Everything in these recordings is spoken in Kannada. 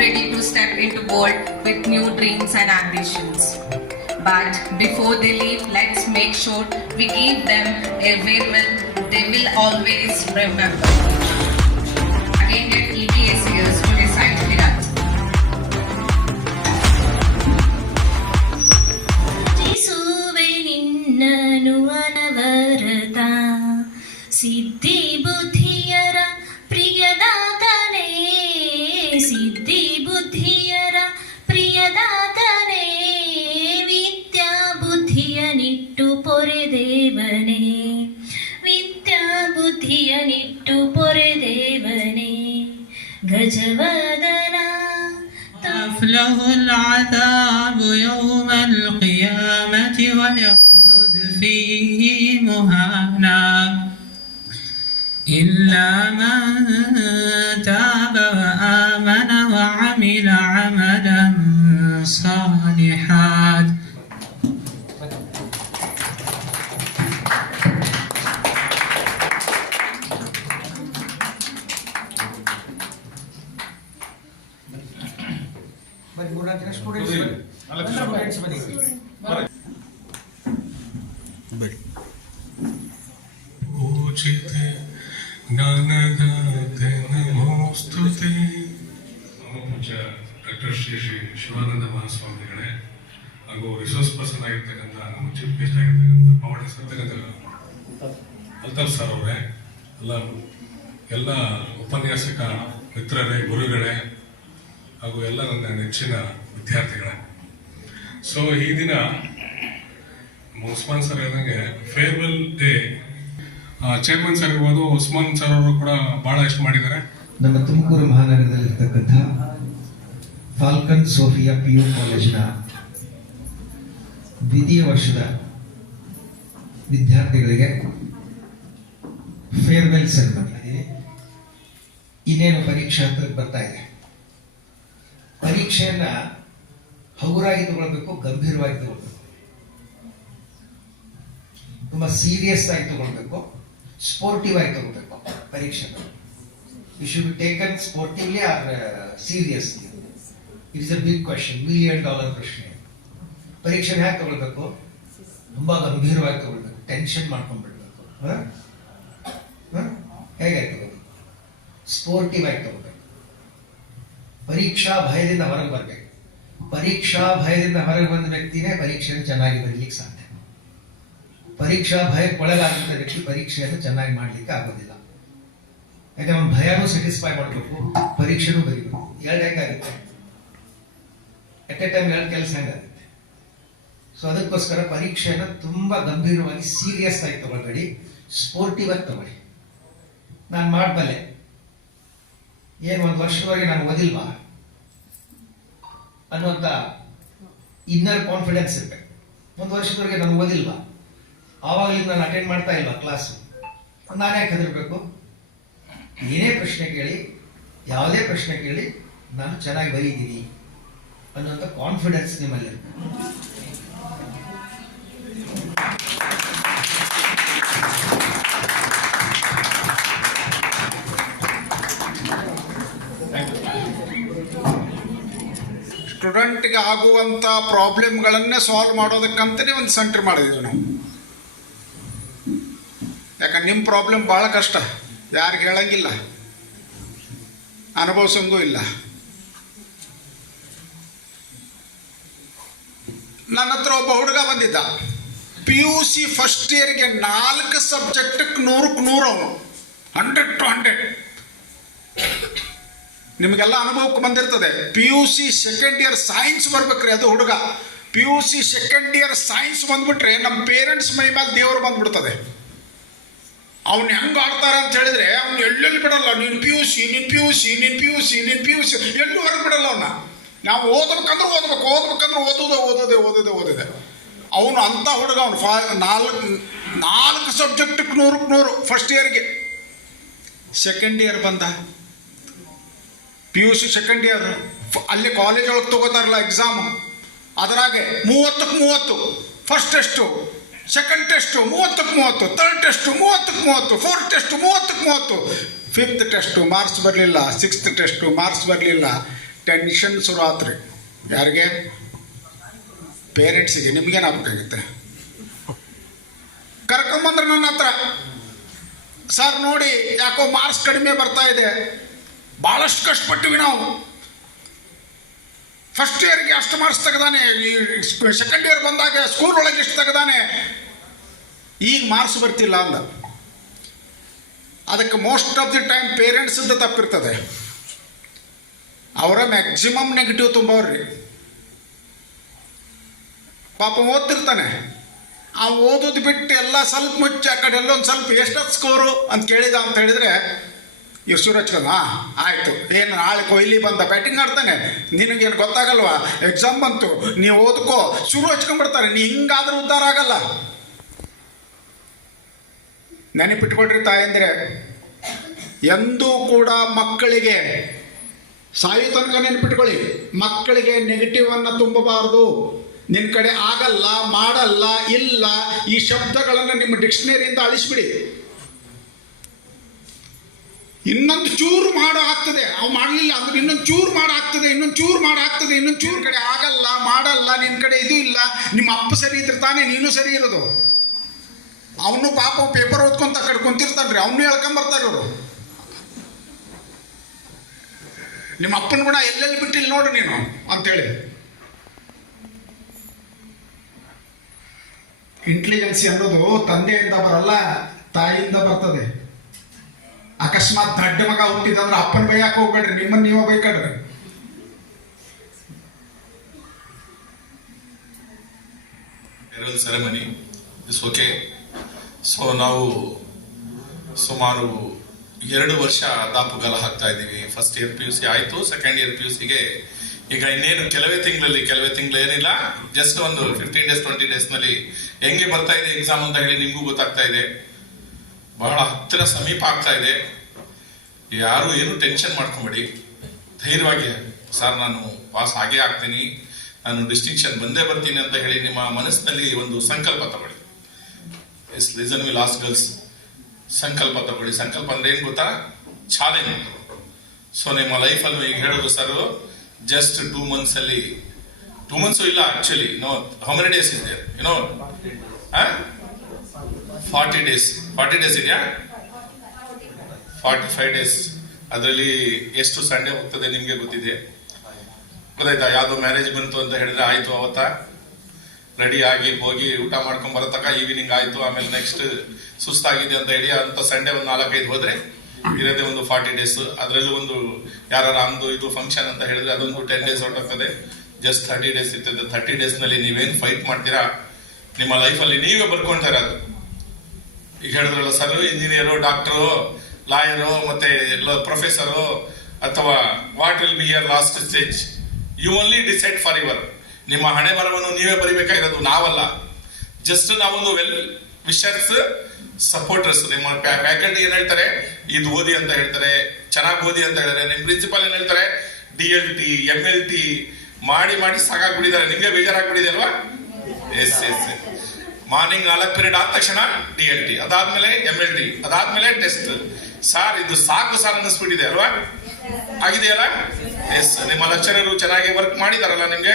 ready to step into world with new dreams and ambitions. But before they leave, let's make sure we give them a farewell they will always remember. Again, get ETSers to recite the answer. ನಿನ್ನನು ಅನವರತ ಸಿದ್ಧಿ ಬುದ್ಧಿಯರ ಪ್ರಿಯದಾತನೇ, ಸಿದ್ಧಿ ಬುದ್ಧಿಯರ ಪ್ರಿಯದಾತನೇ, ವಿದ್ಯಾ ಬುದ್ಧಿಯ ನಿಟ್ಟು ಪೊರೆದೇವನೇ, ವಿದ್ಯಾ ಬುದ್ಧಿಯ ನಿಟ್ಟು ಪೊರೆದೇವನೇ, ಗಜವದನ أفله العذاب يوم القيامة ويخلد فيه مهانا إلا من تاب وآمن وعمل عملا صالحا. पूजिते ज्ञानदाते नमोस्तुते. ಪೂಜ್ಯ ಡಾಕ್ಟರ್ ಶ್ರೀ ಶಿವಾನಂದ ಮಹಾಸ್ವಾಮಿಗಳೇ ಹಾಗೂ ರಿಸೋರ್ಸ್ ಪರ್ಸನ್ ಆಗಿರ್ತಕ್ಕಂಥ ನಮ್ಮ ಚೀಫ್ ಗೆಸ್ಟ್ ಆಗಿರ್ತಕ್ಕಂಥ ಪವಾಡಸ್ ಇರ್ತಕ್ಕಂಥ ಅಲ್ತಾಫ್ ಸರ್ ಅವರೇ, ಎಲ್ಲ ಉಪನ್ಯಾಸಕ ಮಿತ್ರರೇ, ಗುರುಗಳೇ ಹಾಗೂ ಎಲ್ಲ ನನ್ನ ನೆಚ್ಚಿನ ವಿದ್ಯಾರ್ಥಿಗಳೇ. ಸೊ ಈ ದಿನ ಉಸ್ಮಾನ್ ಸರ್ ಹೇಳಿದಂಗೆ ಫೇರ್ವೆಲ್ ಡೇ, ಚೇರ್ಮನ್ ಸರ್ ಇರ್ಬೋದು, ಉಸ್ಮಾನ್ ಸರ್ ಅವರು ಕೂಡ ಬಹಳ ಇಷ್ಟು ಮಾಡಿದ್ದಾರೆ. ನಮ್ಮ ತುಮಕೂರು ಮಹಾನಗರದಲ್ಲಿರ್ತಕ್ಕಂಥ ಫಾಲ್ಕನ್ ಸೋಫಿಯಾ PU ಕಾಲೇಜಿನ ದ್ವಿತೀಯ ವರ್ಷದ ವಿದ್ಯಾರ್ಥಿಗಳಿಗೆ ಫೇರ್ವೆಲ್ ಸೆರೆಮನಿ. ಇನ್ನೇನು ಪರೀಕ್ಷಾ ಹತ್ತಿರಕ್ಕೆ ಬರ್ತಾ ಇದೆ. ಪರೀಕ್ಷೆಯನ್ನ ಹಗುರಾಗಿ ತಗೊಳ್ಬೇಕು, ಗಂಭೀರವಾಗಿ ತಗೊಳ್ಬೇಕು, ತುಂಬಾ ಸೀರಿಯಸ್ ಆಗಿ ತಗೊಳ್ಬೇಕು, ಸ್ಪೋರ್ಟಿವ್ ಆಗಿ ತಗೊಳ್ಬೇಕು. ಪರೀಕ್ಷೆ you should be taken sportively or seriously. It is a big question, $1 million ಪ್ರಶ್ನೆ. ಪರೀಕ್ಷೆ ಹೇಗೆ ತಗೊಳ್ಬೇಕು? ತುಂಬಾ ಗಂಭೀರವಾಗಿ ತಗೊಳ್ಬೇಕು, ಟೆನ್ಷನ್ ಮಾಡ್ಕೊಂಡ್ಬಿಡ್ಬೇಕು. ಹೇಗೆ ತಗೋಬೇಕು? ಸ್ಪೋರ್ಟಿವ್ ಆಗಿ ತಗೋಬೇಕು. ಪರೀಕ್ಷಾ ಭಯದಿಂದ ಹೊರಗೆ ಬರಬೇಕು. ಪರೀಕ್ಷಾ ಭಯದಿಂದ ಹೊರಗೆ ಬಂದ ವ್ಯಕ್ತಿನೇ ಪರೀಕ್ಷೆಯನ್ನು ಚೆನ್ನಾಗಿ ಬರೀಲಿಕ್ಕೆ ಸಾಧ್ಯ. ಪರೀಕ್ಷಾ ಭಯಕ್ಕೊಳಗಾದಂಥ ವ್ಯಕ್ತಿ ಪರೀಕ್ಷೆಯನ್ನು ಚೆನ್ನಾಗಿ ಮಾಡ್ಲಿಕ್ಕೆ ಆಗೋದಿಲ್ಲ. ಯಾಕಂದ್ರೆ ಅವ್ನ ಭಯನೂ ಸ್ಯಾಟಿಸ್ಫೈ ಮಾಡಬೇಕು, ಪರೀಕ್ಷೆನೂ ಬರೀಬೇಕು. ಎರಡು ಹೆಂಗಾಗುತ್ತೆ? ಎಟ್ ಎ ಟೈಮ್ ಎರಡು ಕೆಲಸ ಹೆಂಗಾಗುತ್ತೆ? ಸೊ ಅದಕ್ಕೋಸ್ಕರ ಪರೀಕ್ಷೆಯನ್ನು ತುಂಬಾ ಗಂಭೀರವಾಗಿ ಸೀರಿಯಸ್ ಆಗಿ ತಗೊಳ್ಬೇಡಿ, ಸ್ಪೋರ್ಟಿವ್ ಆಗಿ ತಗೊಳ್ಳಿ. ನಾನು ಮಾಡಬಲ್ಲೆ, ಏನು ಒಂದು ವರ್ಷದವರೆಗೆ ನಾನು ಓದಿಲ್ವಾ ಅನ್ನುವಂಥ ಇನ್ನರ್ ಕಾನ್ಫಿಡೆನ್ಸ್ ಇರಬೇಕು. ಒಂದು ವರ್ಷದವರೆಗೆ ನಾನು ಓದಿಲ್ವಾ, ಆವಾಗಲಿಂದ ನಾನು ಅಟೆಂಡ್ ಮಾಡ್ತಾ ಇಲ್ವಾ ಕ್ಲಾಸು, ನಾನು ಯಾಕೆ ಹೆದರ್ಬೇಕು? ಏನೇ ಪ್ರಶ್ನೆ ಕೇಳಿ, ಯಾವುದೇ ಪ್ರಶ್ನೆ ಕೇಳಿ, ನಾನು ಚೆನ್ನಾಗಿ ಬರೀತೀನಿ ಅನ್ನೋಂಥ ಕಾನ್ಫಿಡೆನ್ಸ್ ನಿಮ್ಮಲ್ಲಿ. ಸ್ಟೂಡೆಂಟ್ಗೆ ಆಗುವಂಥ ಪ್ರಾಬ್ಲಮ್ಗಳನ್ನೇ ಸಾಲ್ವ್ ಮಾಡೋದಕ್ಕಂತಲೇ ಒಂದು ಸೆಂಟರ್ ಮಾಡಿದ್ದೀವಿ ನಾವು. ಯಾಕಂದ್ರೆ ನಿಮ್ಮ ಪ್ರಾಬ್ಲಮ್ ಭಾಳ ಕಷ್ಟ, ಯಾರಿಗೆ ಹೇಳಂಗಿಲ್ಲ, ಅನುಭವಿಸಂಗೂ ಇಲ್ಲ. ನನ್ನ ಹತ್ರ ಒಬ್ಬ ಹುಡುಗ ಬಂದಿದ್ದ, PUC ಫಸ್ಟ್ ಇಯರ್ಗೆ 4 ಸಬ್ಜೆಕ್ಟಿಗೆ 100ಕ್ಕೆ 100 ಅವನು, 100 to 100. ನಿಮಗೆಲ್ಲ ಅನುಭವಕ್ಕೆ ಬಂದಿರ್ತದೆ. PUC ಸೆಕೆಂಡ್ ಇಯರ್ ಸೈನ್ಸ್ ಬರ್ಬೇಕ್ರಿ, ಅದು ಹುಡುಗ PUC ಸೆಕೆಂಡ್ ಇಯರ್ ಸೈನ್ಸ್ ಬಂದ್ಬಿಟ್ರೆ ನಮ್ಮ ಪೇರೆಂಟ್ಸ್ ಮೈ ಮೇಲೆ ದೇವರು ಬಂದ್ಬಿಡ್ತದೆ. ಅವ್ನು ಹೆಂಗೆ ಆಡ್ತಾರೆ ಅಂತ ಹೇಳಿದ್ರೆ ಅವ್ನು ಎಲ್ಲೆಲ್ಲಿ ಬಿಡಲ್ಲ. ನೀನು PUC ಎಲ್ಲೂ ಹೊರಗೆ ಬಿಡಲ್ಲ ಅವನ್ನ. ನಾವು ಓದ್ಬೇಕಂದ್ರೆ ಓದಿದೆ. ಅವನು ಅಂಥ ಹುಡುಗ, ಅವನು 4 ಸಬ್ಜೆಕ್ಟಿಗೆ 100ಕ್ಕೆ 100 ಫಸ್ಟ್ ಇಯರ್ಗೆ. ಸೆಕೆಂಡ್ ಇಯರ್ ಬಂದ, PUC ಸೆಕೆಂಡ್ ಇಯರ್ ಅಲ್ಲಿ ಕಾಲೇಜ್ ಒಳಗೆ ತಗೋತಾರಲ್ಲ ಎಕ್ಸಾಮು, ಅದರಾಗೆ 30ಕ್ಕೆ 30, ಫಸ್ಟ್ ಟೆಸ್ಟು, ಸೆಕೆಂಡ್ ಟೆಸ್ಟು 30ಕ್ಕೆ 30, ಥರ್ಡ್ ಟೆಸ್ಟು 30ಕ್ಕೆ 30, ಫೋರ್ತ್ ಟೆಸ್ಟು 30ಕ್ಕೆ 30, ಫಿಫ್ತ್ ಟೆಸ್ಟು ಮಾರ್ಕ್ಸ್ ಬರಲಿಲ್ಲ, ಸಿಕ್ಸ್ತ್ ಟೆಸ್ಟು ಮಾರ್ಕ್ಸ್ ಬರಲಿಲ್ಲ, ಟೆನ್ಷನ್ ಶುರು ಆತ್ರಿ. ಯಾರಿಗೆ? ಪೇರೆಂಟ್ಸಿಗೆ. ನಿಮ್ಗೇನಾಗಬೇಕಾಗುತ್ತೆ? ಕರ್ಕೊಂಬಂದ್ರೆ ನನ್ನ ಹತ್ರ, ಸರ್ ನೋಡಿ ಯಾಕೋ ಮಾರ್ಕ್ಸ್ ಕಡಿಮೆ ಬರ್ತಾ ಇದೆ, ಭಾಳಷ್ಟು ಕಷ್ಟಪಟ್ಟಿವಿ ನಾವು, ಫಸ್ಟ್ ಇಯರ್ಗೆ ಅಷ್ಟು ಮಾರ್ಕ್ಸ್ ತೆಗೆದಾನೆ, ಈ ಸೆಕೆಂಡ್ ಇಯರ್ ಬಂದಾಗ ಸ್ಕೂಲ್ ಒಳಗೆ ಇಷ್ಟು ತೆಗೆದಾನೆ, ಈಗ ಮಾರ್ಕ್ಸ್ ಬರ್ತಿಲ್ಲ ಅಂದ. ಅದಕ್ಕೆ ಮೋಸ್ಟ್ ಆಫ್ ದಿ ಟೈಮ್ ಪೇರೆಂಟ್ಸಿಂದ ತಪ್ಪಿರ್ತದೆ. ಅವರ ಮ್ಯಾಕ್ಸಿಮಮ್ ನೆಗೆಟಿವ್ ತುಂಬವ್ರಿ. ಪಾಪ ಓದ್ತಿರ್ತಾನೆ, ಆ ಓದೋದು ಬಿಟ್ಟು ಎಲ್ಲ ಸ್ವಲ್ಪ ಮುಚ್ಚಿ ಆ ಕಡೆ ಎಲ್ಲೊಂದು ಸ್ವಲ್ಪ ಎಷ್ಟೊತ್ತು ಸ್ಕೋರು ಅಂತ ಕೇಳಿದ ಅಂತ ಹೇಳಿದರೆ ಇವ್ರು ಶುರು ಹಚ್ಕೊಂಡು, ಆಯಿತು, ಏನು ನಾಳೆ ಕೊಹ್ಲಿ ಬಂದ ಬ್ಯಾಟಿಂಗ್ ಆಡ್ತಾನೆ, ನಿನಗೇನು ಗೊತ್ತಾಗಲ್ವಾ, ಎಕ್ಸಾಮ್ ಬಂತು, ನೀವು ಓದ್ಕೋ, ಶುರು ಹಚ್ಕೊಂಡ್ಬಿಡ್ತಾರೆ. ನೀ ಹಿಂಗಾದ್ರೂ ಉದ್ಧಾರ ಆಗಲ್ಲ. ನೆನಪಿಟ್ಕೊಳ್ರಿ ತಾಯಂದ್ರೆ, ಎಂದೂ ಕೂಡ ಮಕ್ಕಳಿಗೆ ಸಾಯೋ ತನಕ ನೆನಪಿಟ್ಕೊಳ್ಳಿ, ಮಕ್ಕಳಿಗೆ ನೆಗೆಟಿವನ್ನು ತುಂಬಬಾರ್ದು. ನಿನ್ನ ಕಡೆ ಆಗಲ್ಲ, ಮಾಡಲ್ಲ, ಇಲ್ಲ ಈ ಶಬ್ದಗಳನ್ನು ನಿಮ್ಮ ಡಿಕ್ಷನರಿಯಿಂದ ಅಳಿಸ್ಬಿಡಿ. ಇನ್ನೊಂದು ಚೂರು ಮಾಡೋ ಆಗ್ತದೆ, ಅವು ಮಾಡಲಿಲ್ಲ ಅಂದ್ರೆ ಇನ್ನೊಂದು ಚೂರು ಮಾಡಾಗ್ತದೆ, ಇನ್ನೊಂದು ಚೂರು ಮಾಡಾಗ್ತದೆ, ಇನ್ನೊಂದು ಚೂರು ಕಡೆ ಆಗಲ್ಲ, ಮಾಡಲ್ಲ, ನಿನ್ನ ಕಡೆ ಇದು ಇಲ್ಲ. ನಿಮ್ಮ ಅಪ್ಪ ಸರಿ ಇದ್ರೆ ತಾನೇ ನೀನು ಸರಿ ಇರೋದು. ಅವನು ಪಾಪ ಪೇಪರ್ ಓದ್ಕೊಂತ ಆ ಕಡೆ ಕುಂತಿರ್ತಾನ್ರಿ, ಅವನು ಹೇಳ್ಕೊಂಬರ್ತಾರೆ ಇವರು. ನಿಮ್ಮ ಅಪ್ಪನ ಗುಣ ಎಲ್ಲೆಲ್ಲಿ ಬಿಟ್ಟಿಲ್ಲ ನೋಡು ನೀನು ಅಂತೇಳಿ. ಇಂಟೆಲಿಜೆನ್ಸಿ ಅನ್ನೋದು ತಂದೆಯಿಂದ ಬರಲ್ಲ, ತಾಯಿಯಿಂದ ಬರ್ತದೆ. ಅಕಸ್ಮಾತ್ ದಡ್ಡ ಮಗ ಹುಟ್ಟಿದಂದ್ರೆ ಅಪ್ಪನ ಬೈಯಾಕ ಹೋಗ್ಬೇಡ್ರಿ, ನಿಮ್ಮನ್ನು ನೀವೇ ಬೈಕಡ್ರಿ. Farewell ceremony is okay. So ನಾವು ಸುಮಾರು 2 ವರ್ಷ ದಾಪುಗಾಲ ಹಾಕ್ತಾ ಇದ್ದೀವಿ. ಫಸ್ಟ್ ಇಯರ್ PUC ಆಯಿತು, ಸೆಕೆಂಡ್ ಇಯರ್ PUCಗೆ ಈಗ ಇನ್ನೇನು ಕೆಲವೇ ತಿಂಗಳು ಏನಿಲ್ಲ, ಜಸ್ಟ್ ಒಂದು 15 days 20 daysನಲ್ಲಿ ಹೆಂಗೆ ಬರ್ತಾ ಇದೆ ಎಕ್ಸಾಮ್ ಅಂತ ಹೇಳಿ ನಿಮಗೂ ಗೊತ್ತಾಗ್ತಾ ಇದೆ. ಬಹಳ ಹತ್ತಿರ ಸಮೀಪ ಆಗ್ತಾ ಇದೆ. ಯಾರು ಏನು ಟೆನ್ಷನ್ ಮಾಡ್ಕೊಂಬೇಡಿ, ಧೈರ್ಯವಾಗಿ ಸರ್ ನಾನು ಪಾಸ್ ಆಗೇ ಆಗ್ತೀನಿ, ನಾನು ಡಿಸ್ಟಿಂಕ್ಷನ್ ಬಂದೇ ಬರ್ತೀನಿ ಅಂತ ಹೇಳಿ ನಿಮ್ಮ ಮನಸ್ಸಿನಲ್ಲಿ ಒಂದು ಸಂಕಲ್ಪ ತಗೊಳ್ಳಿ. Yes listen we last girls, ಸಂಕಲ್ಪ ತಗೊಳ್ಳಿ. ಸಂಕಲ್ಪ ಅಂದ್ರೆ ಏನು ಗೊತ್ತಾ? ಚಾಲೆಂಜ್. ಸೊ ನಿಮ್ಮ ಲೈಫಲ್ಲಿ ಈಗ ಹೇಳೋದು ಸರ್ ಜಸ್ಟ್ 2 months ಅಲ್ಲಿ, 2 months ಇಲ್ಲ actually, no, how many days ಇದೆ ಯುನೋ? 40 days ಇದೆಯಾ? 45 days. ಅದರಲ್ಲಿ ಎಷ್ಟು ಸಂಡೇ ಹೋಗ್ತದೆ ನಿಮಗೆ ಗೊತ್ತಿದೆ, ಗೊತ್ತಾಯ್ತಾ? ಯಾವ್ದು ಮ್ಯಾರೇಜ್ ಬಂತು ಅಂತ ಹೇಳಿದ್ರೆ ಆಯ್ತು, ಅವತ್ತ ರೆಡಿ ಆಗಿ ಹೋಗಿ ಊಟ ಮಾಡ್ಕೊಂಡ್ ಬರತಕ್ಕ ಈವ್ನಿಂಗ್ ಆಯ್ತು, ಆಮೇಲೆ ನೆಕ್ಸ್ಟ್ ಸುಸ್ತಾಗಿದೆ ಅಂತ ಹೇಳಿ ಅಂತ ಸಂಡೇ ಒಂದು 4-5 ಹೋದ್ರೆ ಇರೋದೇ ಒಂದು 40 days. ಅದರಲ್ಲೂ ಒಂದು ಯಾರು ಅಂದು ಇದು ಫಂಕ್ಷನ್ ಅಂತ ಹೇಳಿದ್ರೆ ಅದೊಂದು 10 days ಹೊರಟಾಗ್ತದೆ. ಜಸ್ಟ್ 30 days ಇರ್ತದೆ. 30 daysನಲ್ಲಿ ನೀವೇನು ಫೈಟ್ ಮಾಡ್ತೀರಾ ನಿಮ್ಮ ಲೈಫಲ್ಲಿ ನೀವೇ ಬರ್ಕೊಳ್ತಾ ಇರೋದು. ಈಗ ಹೇಳಿದ್ರಲ್ಲ ಸರ್, ಇಂಜಿನಿಯರು, ಡಾಕ್ಟರು, ಲಾಯರು, ಮತ್ತೆ ಪ್ರೊಫೆಸರು, ಅಥವಾ what will be your last stage, you only decide for your. ನಿಮ್ಮ ಹಣೆ ಬರವನ್ನು ನೀವೇ ಬರಿಬೇಕಾಗಿರೋದು, ನಾವಲ್ಲ. ಜಸ್ಟ್ ನಾವೊಂದು ವೆಲ್ ವಿಷರ್ಸ್, ಸಪೋರ್ಟರ್ಸ್. ನಿಮ್ಮ ಫ್ಯಾಕಲ್ಟಿ ಏನ್ ಹೇಳ್ತಾರೆ, ಇದು ಓದಿ ಅಂತ ಹೇಳ್ತಾರೆ, ಚೆನ್ನಾಗಿ ಓದಿ ಅಂತ ಹೇಳಿದ್ರೆ, ನಿಮ್ಮ ಪ್ರಿನ್ಸಿಪಾಲ್ ಏನ್ ಹೇಳ್ತಾರೆ, DLT MLT ಮಾಡಿ ಸಾಕಾಗ್ಬಿಟ್ಟಿದ್ದಾರೆ, ನಿಮ್ಗೆ ಬೇಜಾರಾಗ್ಬಿಟ್ಟಿದೆ ಅಲ್ವಾ? ಎಸ್. ಮಾರ್ನಿಂಗ್ 4 period ಆದ ತಕ್ಷಣ DLT, ಅದಾದ್ಮೇಲೆ MLT, ಅದಾದ್ಮೇಲೆ ಟೆಸ್ಟ್. ಸಾರ್ ಇದು ಸಾಕು ಸಾರ್ ಅನ್ನಿಸ್ಬಿಟ್ಟಿದೆ ಅಲ್ವಾ? ಆಗಿದೆಯಲ್ಲ? ಎಸ್. ನಿಮ್ಮ ಲೆಕ್ಚರರು ಚೆನ್ನಾಗಿ ವರ್ಕ್ ಮಾಡಿದಾರಲ್ಲ ನಿಮ್ಗೆ?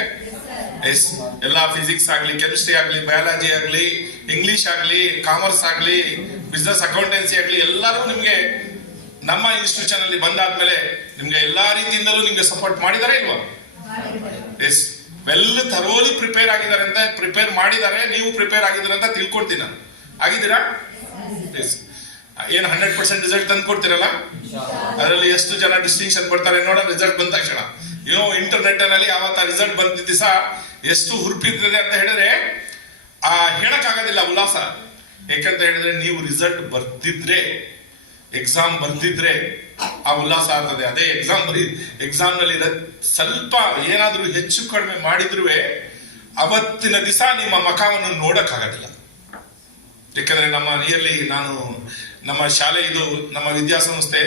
ಎಸ್. ಎಲ್ಲ ಫಿಸಿಕ್ಸ್ ಆಗ್ಲಿ, ಕೆಮಿಸ್ಟ್ರಿ ಆಗ್ಲಿ, ಬಯಾಲಜಿ ಆಗ್ಲಿ, ಇಂಗ್ಲಿಷ್ ಆಗ್ಲಿ, ಕಾಮರ್ಸ್ ಆಗ್ಲಿ, ಬಿಸ್ನೆಸ್ ಅಕೌಂಟೆನ್ಸಿ ಆಗ್ಲಿ, ಎಲ್ಲರೂ ನಿಮ್ಗೆ ನಮ್ಮ ಇನ್ಸ್ಟಿಟ್ಯೂಷನ್ ಅಲ್ಲಿ ಬಂದಾದ್ಮೇಲೆ ನಿಮ್ಗೆ ಎಲ್ಲಾ ರೀತಿಯಿಂದಲೂ ನಿಮ್ಗೆ ಸಪೋರ್ಟ್ ಮಾಡಿದಾರೆ ಇಲ್ವಾ? ಎಸ್. ವೆಲ್ ಥರೋಲಿ ಪ್ರಿಪೇರ್ ಆಗಿದ್ದಾರೆ ಅಂತ, ಪ್ರಿಪೇರ್ ಮಾಡಿದ್ದಾರೆ, ನೀವು ಪ್ರಿಪೇರ್ ಆಗಿದ್ದೀರ ಅಂತ ತಿಳ್ಕೊಳ್ತೀನಿ ನಾನು. ಆಗಿದ್ದೀರಾ? ಎಸ್. ಏನು 100% ರಿಸಲ್ಟ್ ತಂದು ಕೊಡ್ತೀರಲ್ಲ? ಅದರಲ್ಲಿ ಎಷ್ಟು ಜನ ಡಿಸ್ಟಿಂಕ್ಷನ್ ಬರ್ತಾರೆ ನೋಡೋ ರಿಸಲ್ಟ್ ಬಂದ ತಕ್ಷಣ. ಇಂಟರ್ನೆಟ್ ನಲ್ಲಿ ಯಾವತ್ತ ರಿಸಲ್ಟ್ ಬಂದ ದಿವಸ ಎಷ್ಟು ಹುರುಪಿರ್ತದೆ ಅಂತ ಹೇಳಿದ್ರೆ ಹೇಳಕ್ ಆಗೋದಿಲ್ಲ ಉಲ್ಲಾಸ. ಯಾಕಂತ ಹೇಳಿದ್ರೆ ನೀವು ರಿಸಲ್ಟ್ ಬರ್ದಿದ್ರೆ, ಎಕ್ಸಾಮ್ ಬರ್ದಿದ್ರೆ ಆ ಉಲ್ಲಾಸ ಆಗ್ತದೆ. ಅದೇ ಎಕ್ಸಾಮ್ ನಲ್ಲಿ ಸ್ವಲ್ಪ ಏನಾದ್ರೂ ಹೆಚ್ಚು ಕಡಿಮೆ ಮಾಡಿದ್ರು ಅವತ್ತಿನ ದಿವಸ ನಿಮ್ಮ ಮಖವನ್ನು ನೋಡಕ್ ಆಗೋದಿಲ್ಲ. ಯಾಕಂದ್ರೆ ನಮ್ಮ ಶಾಲೆ ಇದು, ನಮ್ಮ ವಿದ್ಯಾಸಂಸ್ಥೆ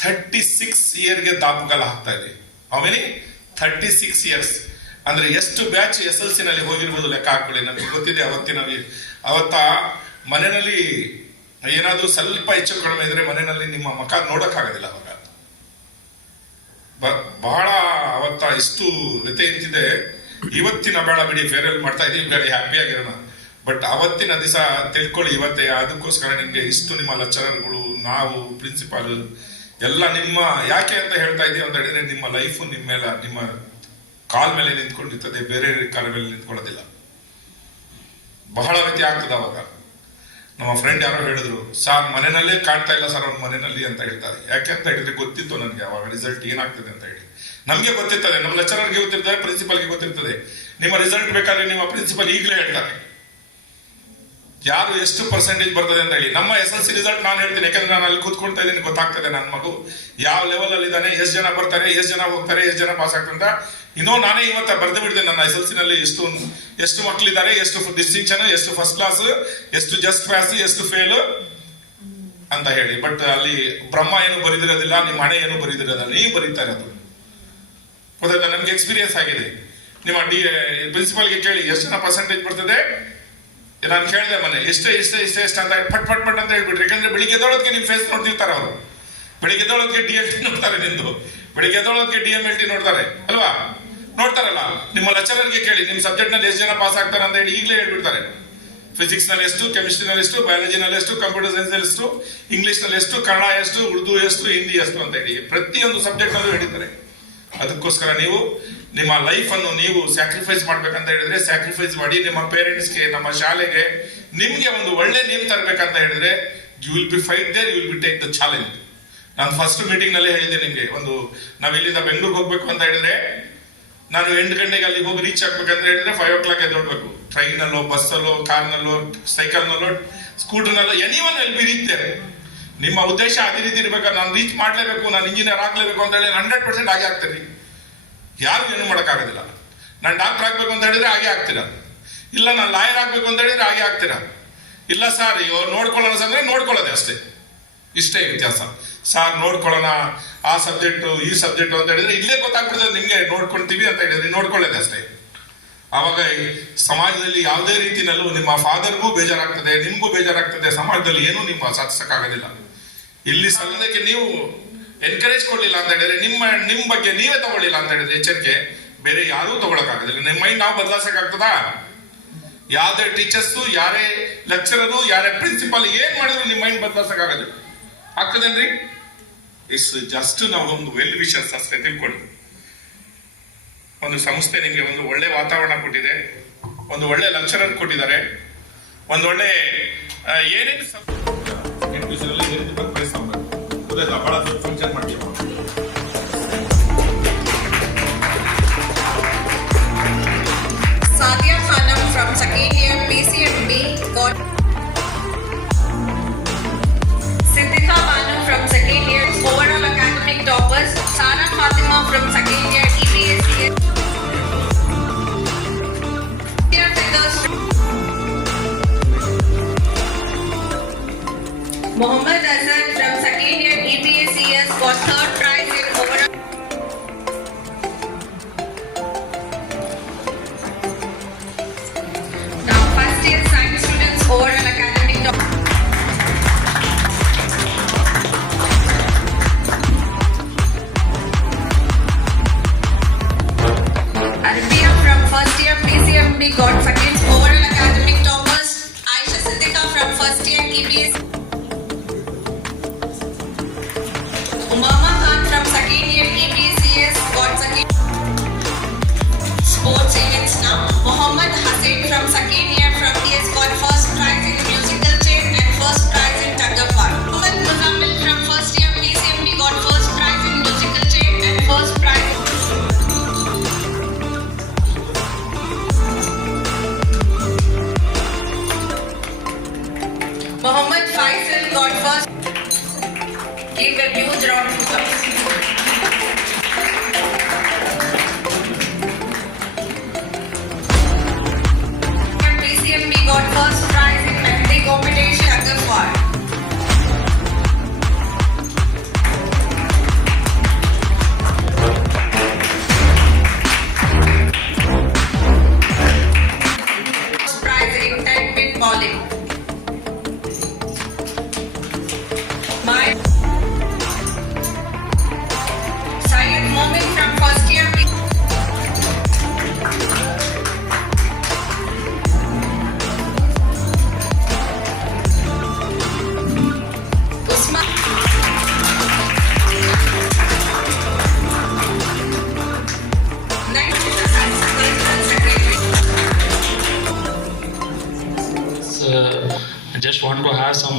36 yearಗೆ ದಾಪುಗಾಲ ಹಾಕ್ತಾ ಇದೆ. ಅವೇನಿ 36 years ಅಂದ್ರೆ ಎಷ್ಟು ಬ್ಯಾಚ್ SLC ನಲ್ಲಿ ಹೋಗಿರ್ಬೋದು ಲೆಕ್ಕ ಹಾಕೊಳ್ಳಿ. ನಮಗೆ ಗೊತ್ತಿದೆ ಅವತ್ತ ಮನೆಯಲ್ಲಿ ಏನಾದ್ರೂ ಸ್ವಲ್ಪ ಹೆಚ್ಚು ಕಡಿಮೆ ಇದ್ರೆ ಮನೆಯಲ್ಲಿ ನಿಮ್ಮ ಮಖ ನೋಡಕ್ ಆಗೋದಿಲ್ಲ. ಅವಾಗ ಬಹಳ ಅವತ್ತ ಇಷ್ಟು ವ್ಯತೆ ಇರ್ತಿದೆ. ಇವತ್ತಿನ ಬೇಡ ಬಿಡಿ, ಫೇರ್ವೆಲ್ ಮಾಡ್ತಾ ಇದೀವಿ, ಬೇರೆ ಹ್ಯಾಪಿ ಆಗಿರೋಣ. ಬಟ್ ಅವತ್ತಿನ ದಿವಸ ತಿಳ್ಕೊಳ್ಳಿ ಇವತ್ತೇ. ಅದಕ್ಕೋಸ್ಕರ ನಿಮ್ಗೆ ಇಷ್ಟು ನಿಮ್ಮ ಲೆಕ್ಚರರ್ಗಳು, ನಾವು ಪ್ರಿನ್ಸಿಪಾಲ್ ಎಲ್ಲ ನಿಮ್ಮ ಯಾಕೆ ಅಂತ ಹೇಳ್ತಾ ಇದೀವಿ ಅಂತ ಹೇಳಿದ್ರೆ, ನಿಮ್ಮ ಲೈಫ್ ನಿಮ್ಮ ಮೇಲೆ, ನಿಮ್ಮ ಕಾಲ್ ಮೇಲೆ ನಿಂತ್ಕೊಂಡಿರ್ತದೆ, ಬೇರೆ ಕಾಲ ಮೇಲೆ ನಿಂತ್ಕೊಳ್ಳೋದಿಲ್ಲ. ಬಹಳ ವ್ಯತ್ಯ ಆಗ್ತದೆ ಅವಾಗ. ನಮ್ಮ ಫ್ರೆಂಡ್ ಯಾರೋ ಹೇಳಿದ್ರು, ಸರ್ ಮನೆಯಲ್ಲೇ ಕಾಣ್ತಾ ಇಲ್ಲ ಸರ್ ಅವ್ನ ಮನೆಯಲ್ಲಿ ಅಂತ ಹೇಳ್ತಾರೆ. ಯಾಕೆ ಅಂತ ಹೇಳಿದ್ರೆ ಗೊತ್ತಿತ್ತು ನನಗೆ ಅವಾಗ ರಿಸಲ್ಟ್ ಏನಾಗ್ತದೆ ಅಂತ ಹೇಳಿ. ನಮ್ಗೆ ಗೊತ್ತಿರ್ತದೆ, ನಮ್ಮ ಲೆಕ್ಚರರ್ಗೆ ಗೊತ್ತಿರ್ತದೆ, ಪ್ರಿನ್ಸಿಪಲ್ಗೆ ಗೊತ್ತಿರ್ತದೆ. ನಿಮ್ಮ ರಿಸಲ್ಟ್ ಬೇಕಾದ್ರೆ ನಿಮ್ಮ ಪ್ರಿನ್ಸಿಪಲ್ ಈಗಲೇ ಹೇಳ್ತಾರೆ ಯಾರು ಎಷ್ಟು ಪರ್ಸೆಂಟೇಜ್ ಬರ್ತದೆ ಅಂತ ಹೇಳಿ. ನಮ್ಮ SLC ರಿಸಲ್ಟ್ ನಾನು ಹೇಳ್ತೀನಿ, ಯಾಕಂದ್ರೆ ನಾನು ಅಲ್ಲಿ ಕೂತ್ಕೊಳ್ತಾ ಇದ್ದೀನಿ, ಗೊತ್ತಾಗ್ತದೆ ನನ್ನ ಮಗು ಯಾವ ಲೆವೆಲ್ ಅಲ್ಲಿ ಇದ್ದಾನೆ, ಎಷ್ಟು ಜನ ಬರ್ತಾರೆ, ಎಷ್ಟು ಜನ ಹೋಗ್ತಾರೆ, ಎಷ್ಟು ಜನ ಪಾಸ್ ಆಗ್ತಂತ. ಇನ್ನೂ ನಾನೇ ಇವತ್ತ ಬರೆದು ಬಿಡಿದೆ ನನ್ನ SLC ನಲ್ಲಿ ಎಷ್ಟು ಮಕ್ಕಳಿದ್ದಾರೆ, ಎಷ್ಟು ಡಿಸ್ಟಿಂಕ್ಷನ್, ಎಷ್ಟು ಫಸ್ಟ್ ಕ್ಲಾಸ್, ಎಷ್ಟು ಜಸ್ಟ್ ಪಾಸ್, ಎಷ್ಟು ಫೇಲ್ ಅಂತ ಹೇಳಿ. ಬಟ್ ಅಲ್ಲಿ ಬ್ರಹ್ಮ ಏನು ಬರೀದಿರೋದಿಲ್ಲ, ನಿಮ್ಮ ಹಣೆ ಏನು ಬರೀದಿರೋದಿಲ್ಲ, ನೀವು ಬರೀತಾ ಇರೋದು. ಗೊತ್ತಾಯ್ತಾ? ನಮ್ಗೆ ಎಕ್ಸ್ಪೀರಿಯನ್ಸ್ ಆಗಿದೆ. ನಿಮ್ಮ ಪ್ರಿನ್ಸಿಪಾಲ್ಗೆ ಕೇಳಿ ಎಷ್ಟು ಜನ ಪರ್ಸೆಂಟೇಜ್ ಬರ್ತದೆ. ನಾನು ಕೇಳಿದೆ ಮೊನ್ನೆ, ಎಷ್ಟೇ ಅಂತ ಪಟ್ ಅಂತ ಹೇಳ್ಬಿಟ್ರಿ. ಯಾಕಂದ್ರೆ ಬೆಳಿಗ್ಗೆ ಎದ್ದೊಳೋದಕ್ಕೆ ನಿಮ್ ಫೇಸ್ ನೋಡ್ತಿರ್ತಾರೆ ಅವರು. ಬೆಳಿಗ್ಗೆ ಎದ್ದೊಳೋದಕ್ಕೆ DLT ನೋಡ್ತಾರೆ ನಿಂದು, ಬೆಳಿಗ್ಗೆ ಎದ್ದೊಳೋದಕ್ಕೆ DMLT ನೋಡ್ತಾರೆ ಅಲ್ವಾ? ನೋಡ್ತಾರಲ್ಲ. ನಿಮ್ಮ ಲೆಕ್ಚರರ್ಗೆ ಕೇಳಿ ನಿಮ್ಮ ಸಬ್ಜೆಕ್ಟ್ ನಲ್ಲಿ ಎಷ್ಟು ಜನ ಪಾಸ್ ಆಗ್ತಾರೆ ಅಂತ ಹೇಳಿ ಈಗಲೇ ಹೇಳ್ಬಿಡ್ತಾರೆ. ಫಿಸಿಕ್ಸ್ ನಲ್ಲಿ ಎಷ್ಟು, ಕೆಮಿಸ್ಟ್ರಿ ನಲ್ಲಿ ಎಷ್ಟು, ಬಯಾಲಜಿ ನಲ್ಲಿ ಎಷ್ಟು, ಕಂಪ್ಯೂಟರ್ ಸೈನ್ಸ್ ನಲ್ಲಿ ಎಷ್ಟು, ಇಂಗ್ಲಿಷ್ ನಲ್ಲಿ ಎಷ್ಟು, ಕನ್ನಡ ಎಷ್ಟು, ಉರ್ದು ಎಷ್ಟು, ಹಿಂದಿ ಎಷ್ಟು ಅಂತ ಹೇಳಿ ಪ್ರತಿಯೊಂದು ಸಬ್ಜೆಕ್ಟ್ ನಲ್ಲೂ ಹೇಳಿದ್ದಾರೆ. ಅದಕ್ಕೋಸ್ಕರ ನೀವು ನಿಮ್ಮ ಲೈಫ್ ಅನ್ನು ನೀವು ಸ್ಯಾಕ್ರಿಫೈಸ್ ಮಾಡ್ಬೇಕಂತ ಹೇಳಿದ್ರೆ ಸ್ಯಾಕ್ರಿಫೈಸ್ ಮಾಡಿ. ನಿಮ್ಮ ಪೇರೆಂಟ್ಸ್ಗೆ, ನಮ್ಮ ಶಾಲೆಗೆ, ನಿಮ್ಗೆ ಒಂದು ಒಳ್ಳೆ ನೇಮ್ ತರಬೇಕಂತ ಹೇಳಿದ್ರೆ you will be fight there, you will be take the challenge. ನಾನು ಫಸ್ಟ್ ಮೀಟಿಂಗ್ ನಲ್ಲಿ ಹೇಳಿದೆ ನಿಮ್ಗೆ, ನಾವ್ ಇಲ್ಲಿಂದ ಬೆಂಗಳೂರಿಗೆ ಹೋಗ್ಬೇಕು ಅಂತ ಹೇಳಿದ್ರೆ ನಾನು 8 ಗಂಟೆಗೆ ಅಲ್ಲಿ ಹೋಗಿ ರೀಚ್ ಆಗ್ಬೇಕಂತ ಹೇಳಿದ್ರೆ 5 o'clock ಎದ್ದೋಡ್ಬೇಕು. ಟ್ರೈನಲ್ಲೋ, ಬಸ್ಸಲ್ಲೋ, ಕಾರ್ನಲ್ಲೋ, ಸೈಕಲ್ನಲ್ಲೋ, ಸ್ಕೂಟರ್ನಲ್ಲೋ, anyone will be reach there. ನಿಮ್ಮ ಉದ್ದೇಶ ಅದೇ ರೀತಿ ಇರ್ಬೇಕಾದ್ರೆ ನಾನು ರೀಚ್ ಮಾಡ್ಲೇಬೇಕು, ನಾನು ಇಂಜಿನಿಯರ್ ಆಗ್ಲೇಬೇಕು ಅಂತ ಹೇಳಿ 100% ಹಾಗೆ ಆಗ್ತೀರಿ. ಯಾರು ಏನು ಮಾಡೋಕ್ಕಾಗೋದಿಲ್ಲ. ನಾನು ಡಾಕ್ಟರ್ ಆಗ್ಬೇಕು ಅಂತ ಹೇಳಿದ್ರೆ ಹಾಗೆ ಆಗ್ತೀರಾ, ಇಲ್ಲ ನಾನು ಲಾಯರ್ ಆಗ್ಬೇಕು ಅಂತ ಹೇಳಿದ್ರೆ ಹಾಗೆ ಆಗ್ತೀರಾ. ಇಲ್ಲ ಸರ್ ಇವ್ರು ನೋಡ್ಕೊಳ್ಳೋಣ ಅಂದ್ರೆ ನೋಡ್ಕೊಳ್ಳೋದೆ ಅಷ್ಟೇ, ಇಷ್ಟೇ ವ್ಯತ್ಯಾಸ. ಸಾರ್ ನೋಡ್ಕೊಳ್ಳೋಣ ಆ ಸಬ್ಜೆಕ್ಟು ಈ ಸಬ್ಜೆಕ್ಟು ಅಂತ ಹೇಳಿದ್ರೆ ಇಲ್ಲೇ ಗೊತ್ತಾಗ್ಬಿಡ್ತದೆ ನಿಮ್ಗೆ, ನೋಡ್ಕೊಳ್ತೀವಿ ಅಂತ ಹೇಳಿದ್ರೆ ನೋಡ್ಕೊಳ್ಳೋದೆ ಅಷ್ಟೇ. ಆವಾಗ ಸಮಾಜದಲ್ಲಿ ಯಾವುದೇ ರೀತಿನಲ್ಲೂ ನಿಮ್ಮ ಫಾದರ್ಗೂ ಬೇಜಾರಾಗ್ತದೆ, ನಿಮ್ಗೂ ಬೇಜಾರಾಗ್ತದೆ, ಸಮಾಜದಲ್ಲಿ ಏನೂ ನಿಮ್ಮ ಸಾಧಿಸಕ್ಕಾಗೋದಿಲ್ಲ. ಇಲ್ಲಿ ಸಲ್ಲದಕ್ಕೆ ನೀವು ಎನ್ಕರೇಜ್ ಕೊಡ್ಲಿಲ್ಲ ಅಂತ ಹೇಳಿದ್ರೆ, ನಿಮ್ಮ ಬಗ್ಗೆ ನೀವೇ ತಗೊಳ್ಳಿಲ್ಲ ಅಂತ ಹೇಳಿದ್ರೆ ಎಚ್ಚರಿಕೆ, ಬೇರೆ ಯಾರೂ ತಗೊಳಕ್ಕಾಗೋದಿಲ್ಲ. ನಿಮ್ಮ ಮೈಂಡ್ ನಾವು ಬದಲಾಯಿಸಕ್ಕಾಗ್ತದಾ? ಯಾವ್ದೇ ಟೀಚರ್ಸ್, ಯಾರೇ ಲೆಕ್ಚರರು, ಯಾರೇ ಪ್ರಿನ್ಸಿಪಾಲ್ ಏನ್ ಮಾಡಿದ್ರು ನಿಮ್ಮ ಮೈಂಡ್ ಬದಲಾಯಿಸಕ್ಕಾಗೋದಿಲ್ಲ. ಆಗ್ತದೇನ್ರಿ? ಇಟ್ಸ್ ಜಸ್ಟ್ ನಾವು ಒಂದು ವೆಲ್ ವಿಷರ್ಸ್ ಅಷ್ಟೇ, ತಿಳ್ಕೊಳ್ಳಿ. ಒಂದು ಸಂಸ್ಥೆ ನಿಮಗೆ ಒಂದು ಒಳ್ಳೆ ವಾತಾವರಣ ಕೊಟ್ಟಿದೆ, ಒಂದು ಒಳ್ಳೆ ಲೆಕ್ಚರರ್ ಕೊಟ್ಟಿದ್ದಾರೆ, ಒಂದು ಒಳ್ಳೆ ಏನೇನು ಬಹಳ ಫಂಕ್ಷನ್ ಮಾಡ್ತೀವಿ. Sadia Khanam from second year PCMB got Siddhika Banu from second year overall academic toppers, Sara Fatima from second year EPSCS. Mohammed Azhar from second year EPSCS got third prize in overall. Now first year science students overall academic top. Arabia from first year PCMB got second overall academic toppers. Aisha Siddhika from first year EPS. Umama Khan from second year EPCS got second. Sports events now. Mohammed Hussain from second year from TS got first prize in musical chair and first prize in tug of war. Mohammed Muzammil from first year PCMB got first prize in musical chair and first prize.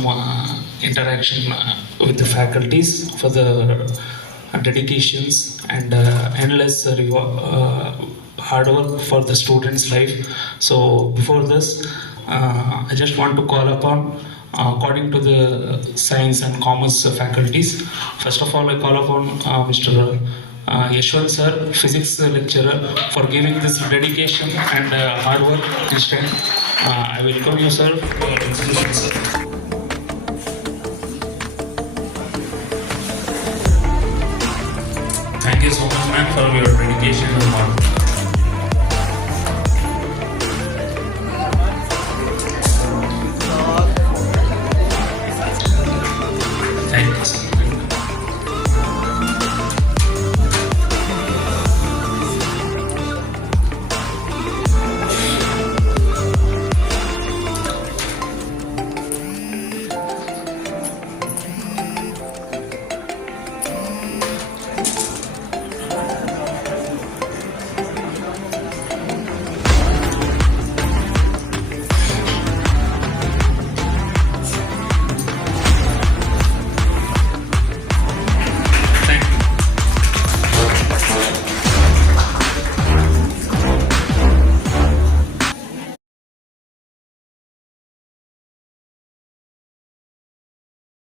some interaction with the faculties for the dedications and endless hard work for the students' life. So before this, I just want to call upon, according to the science and commerce faculties. First of all, I call upon Mr. Yashwant sir, physics lecturer, for giving this dedication and hard work instant. I welcome you, sir, for your institution, sir. Thank you so much, ma'am, for your dedication and hard work.